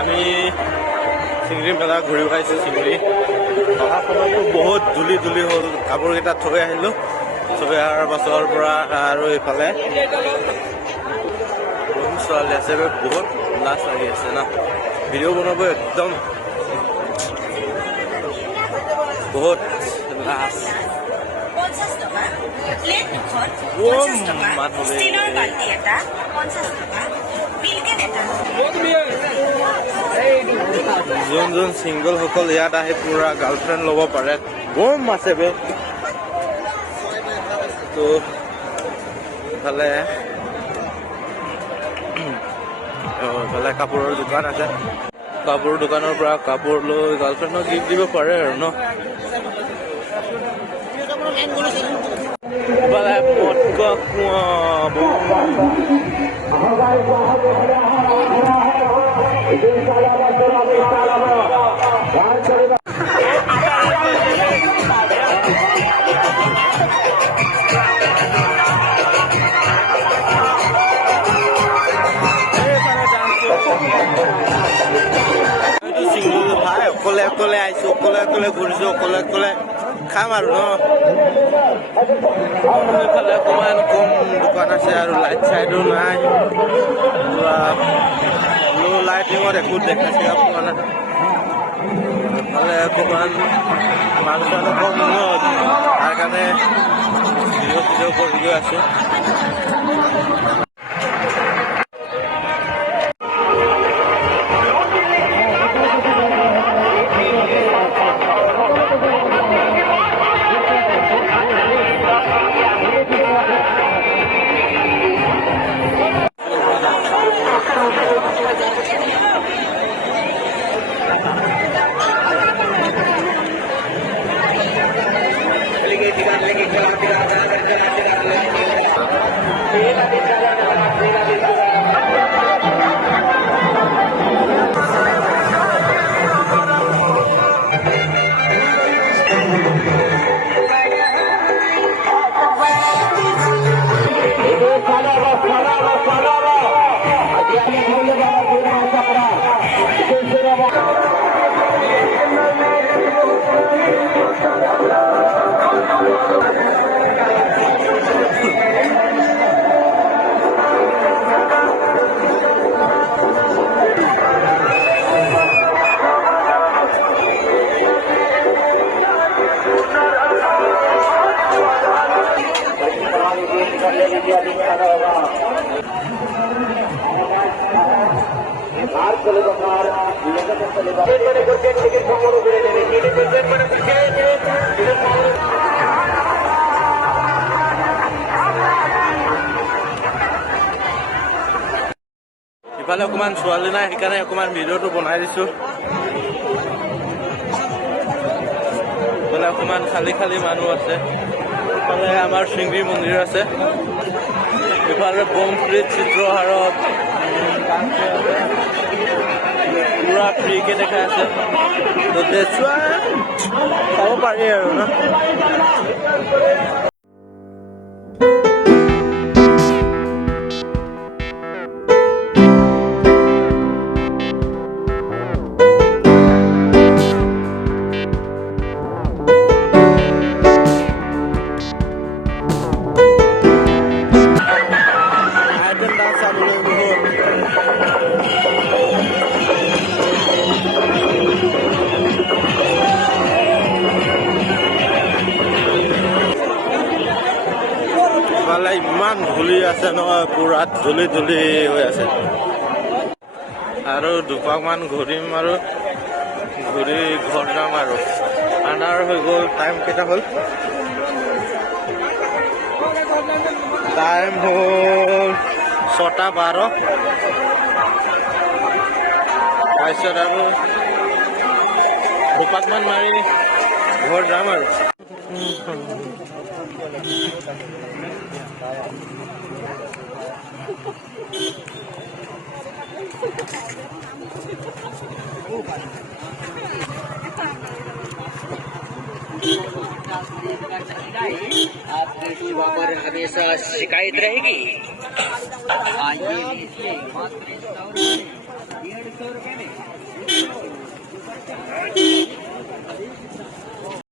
আমি চিংৰি মেলা ঘূৰি পাইছোঁ। চিংৰি অহা সময়তো বহুত ধূলি হ'ল। কাপোৰকেইটা থৈ আহিলোঁ। থৈ অহাৰ পাছৰ পৰা আৰু এইফালে বহুত ছোৱালী আছে, বহুত লাজ লাগি আছে না। ভিডিঅ' বনাব একদম বহুত লাজ। যোন ছিংগল সকল ইয়াত আহি পুৰা গাৰ্লফ্ৰেণ্ড ল'ব পাৰে। বম আছে বে। তো ইফালে কাপোৰৰ দোকান আছে। কাপোৰৰ দোকানৰ পৰা কাপোৰ লৈ গাৰ্লফ্ৰেণ্ডক গিফ্ট দিব পাৰে আৰু ন। ভাই অকলে আহিছো, অকলে ঘূৰিছো, অকলে খাম আৰু ন। এইফালে অকমান কম দোকান আছে আৰু লাইট চাইডো নাই। লো লাইটিঙত একো দেখাইছে পোৱা নাই। এইফালে অকমান মানুহ কম ন, তাৰ কাৰণে ভিডিঅ' কৰি গৈ আছো। ইফালে অকমান ছোৱালী নাই, সেইকাৰণে অকমান ভিডিঅ'টো বনাই দিছো। ইফালে অকমান খালী মানুহ আছে। ইফালে আমাৰ চিংৰি মন্দিৰ আছে। ইফালে বমপ্ৰীত চিত্ৰহাৰত পুৰা ফ্ৰীকে দেখাই আছে। চোৱা চাব পাৰি আৰু ন। ইমান ধূলি আছে নহয়, পুৰা ধূলি হৈ আছে। আৰু দুপাকমান ঘূৰিম আৰু ঘূৰি ঘৰ যাম আৰু। আন্ধাৰ হৈ গ'ল। টাইম কেইটা হ'ল? টাইম হ'ল 6:12। তাৰপিছত আৰু দুপাকমান মাৰি ঘৰ যাম আৰু। आपकी सेवा पर हमेशा शिकायत रहेगी। ये लीजिए मात्र 100 रुपये, 150 रुपये में